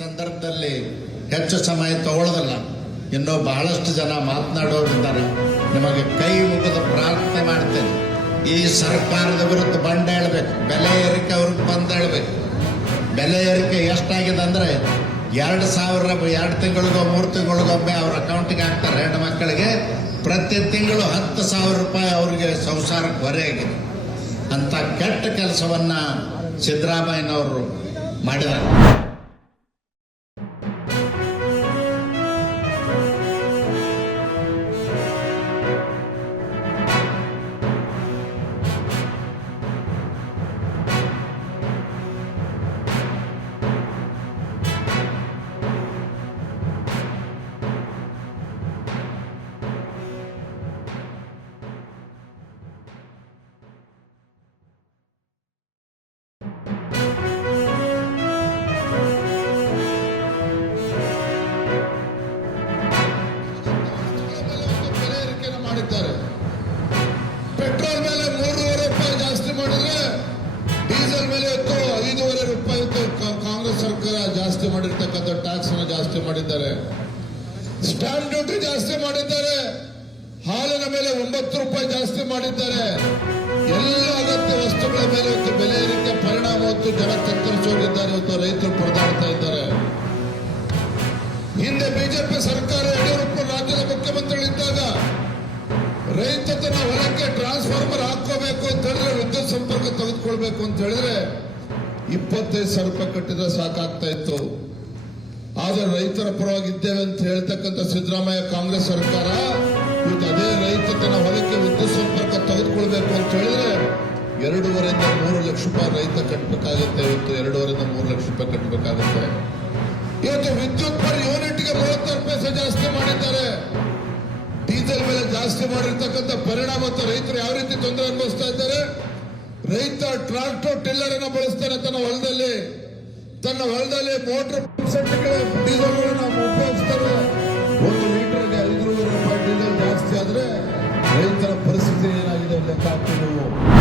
ಸಂದರ್ಭದಲ್ಲಿ ಹೆಚ್ಚು ಸಮಯ ತಗೊಳ್ಳೋದಿಲ್ಲ. ಇನ್ನೂ ಬಹಳಷ್ಟು ಜನ ಮಾತನಾಡೋರಿದ್ದಾರೆ. ನಿಮಗೆ ಕೈ ಮುಗಿದು ಪ್ರಾರ್ಥನೆ ಮಾಡ್ತೇನೆ, ಈ ಸರ್ಕಾರದ ವಿರುದ್ಧ ಬಂಡ ಹೇಳಬೇಕು. ಬೆಲೆ ಏರಿಕೆ ಅವ್ರಿಗೆ ಬಂದು ಹೇಳಬೇಕು. ಬೆಲೆ ಏರಿಕೆ ಎಷ್ಟಾಗಿದೆ ಅಂದರೆ 2,000 ತಿಂಗಳಿಗೋ 3 ತಿಂಗಳಿಗೊಮ್ಮೆ ಅವ್ರ ಅಕೌಂಟಿಗೆ ಹಾಕ್ತಾರೆ. ಹೆಣ್ಣು ಮಕ್ಕಳಿಗೆ ಪ್ರತಿ ತಿಂಗಳು 10,000 ರೂಪಾಯಿ ಅವ್ರಿಗೆ ಸಂಸಾರಕ್ಕೆ ಹೊರೆಯಾಗಿದೆ. ಅಂತ ಕೆಟ್ಟ ಕೆಲಸವನ್ನ ಸಿದ್ದರಾಮಯ್ಯನವರು ಮಾಡಿದ್ದಾರೆ. ಪೆಟ್ರೋಲ್ ಮೇಲೆ 3.5 ರೂಪಾಯಿ ಜಾಸ್ತಿ ಮಾಡಿದ್ರೆ ಡೀಸೆಲ್ ಮೇಲೆ 5.5 ರೂಪಾಯಿ ಕಾಂಗ್ರೆಸ್ ಸರ್ಕಾರ ಜಾಸ್ತಿ ಮಾಡಿರ್ತಕ್ಕಂಥ ಟ್ಯಾಕ್ಸ್ ಅನ್ನು ಜಾಸ್ತಿ ಮಾಡಿದ್ದಾರೆ. ಸ್ಟಾಂಪ್ ಡ್ಯೂಟಿ ಜಾಸ್ತಿ ಮಾಡಿದ್ದಾರೆ. ಹಾಲಿನ ಮೇಲೆ 9 ರೂಪಾಯಿ ಜಾಸ್ತಿ ಮಾಡಿದ್ದಾರೆ. ಎಲ್ಲ ಅಗತ್ಯ ವಸ್ತುಗಳ ಮೇಲೆ ಇವತ್ತು ಬೆಲೆ ಏರಿಕೆ ಪರಿಣಾಮ ಹೊತ್ತು ಜನ ತತ್ತರಿಸೋಗಿದ್ದಾರೆ. ಇವತ್ತು ರೈತರು ಪರದಾಡ್ತಾ ಇದ್ದಾರೆ. ಹಿಂದೆ ಬಿಜೆಪಿ ಸರ್ಕಾರ ಯಡಿಯೂರಪ್ಪ ರಾಜ್ಯದ ಮುಖ್ಯಮಂತ್ರಿಗಳಿದ್ದಾಗ ರೈತ ತನ್ನ ಹೊಲಕ್ಕೆ ಟ್ರಾನ್ಸ್ಫಾರ್ಮರ್ ಹಾಕೋಬೇಕು ಅಂತ ಹೇಳಿದ್ರೆ, ವಿದ್ಯುತ್ ಸಂಪರ್ಕ ತೆಗೆದುಕೊಳ್ಬೇಕು ಅಂತ ಹೇಳಿದ್ರೆ 25,000 ರೂಪಾಯಿ ಕಟ್ಟಿದ್ರೆ ಸಾಕಾಗ್ತಾ ಇತ್ತು. ಆದ್ರೆ ರೈತರ ಪರವಾಗಿದ್ದೇವೆ ಅಂತ ಹೇಳ್ತಕ್ಕಂಥ ಸಿದ್ದರಾಮಯ್ಯ ಕಾಂಗ್ರೆಸ್ ಸರ್ಕಾರ ಇವತ್ತು ಅದೇ ರೈತ ತನ್ನ ಹೊಲಕ್ಕೆ ವಿದ್ಯುತ್ ಸಂಪರ್ಕ ತೆಗೆದುಕೊಳ್ಬೇಕು ಅಂತ ಹೇಳಿದ್ರೆ 2.5 ರಿಂದ 3 ಲಕ್ಷ ರೂಪಾಯಿ ರೈತ ಕಟ್ಟಬೇಕಾಗುತ್ತೆ. ಇವತ್ತು 2.5 ರಿಂದ 3 ಲಕ್ಷ ರೂಪಾಯಿ ಕಟ್ಟಬೇಕಾಗುತ್ತೆ. ಇವತ್ತು ವಿದ್ಯುತ್ ಪರ್ ಯೂನಿಟ್ಗೆ 36 ಪೈಸೆ ಜಾಸ್ತಿ ಮಾಡಿದ್ದಾರೆ. ಡೀಸೆಲ್ ಮೇಲೆ ಜಾಸ್ತಿ ಮಾಡಿರ್ತಕ್ಕಂಥ ಪರಿಣಾಮ ರೈತರು ಯಾವ ರೀತಿ ತೊಂದರೆ ಅನುಭವಿಸ್ತಾ ಇದ್ದಾರೆ. ರೈತ ಟ್ರಾಕ್ಟರ್ ಟಿಲ್ಲರ್ ಅನ್ನು ಬಳಸ್ತಾನೆ ತನ್ನ ಹೊಲದಲ್ಲಿ ಮೋಟರ್ ಸೆಟ್ಗೆ ಡೀಸೆಲ್ ಉಪಯೋಗಿಸ್ತಾರೆ.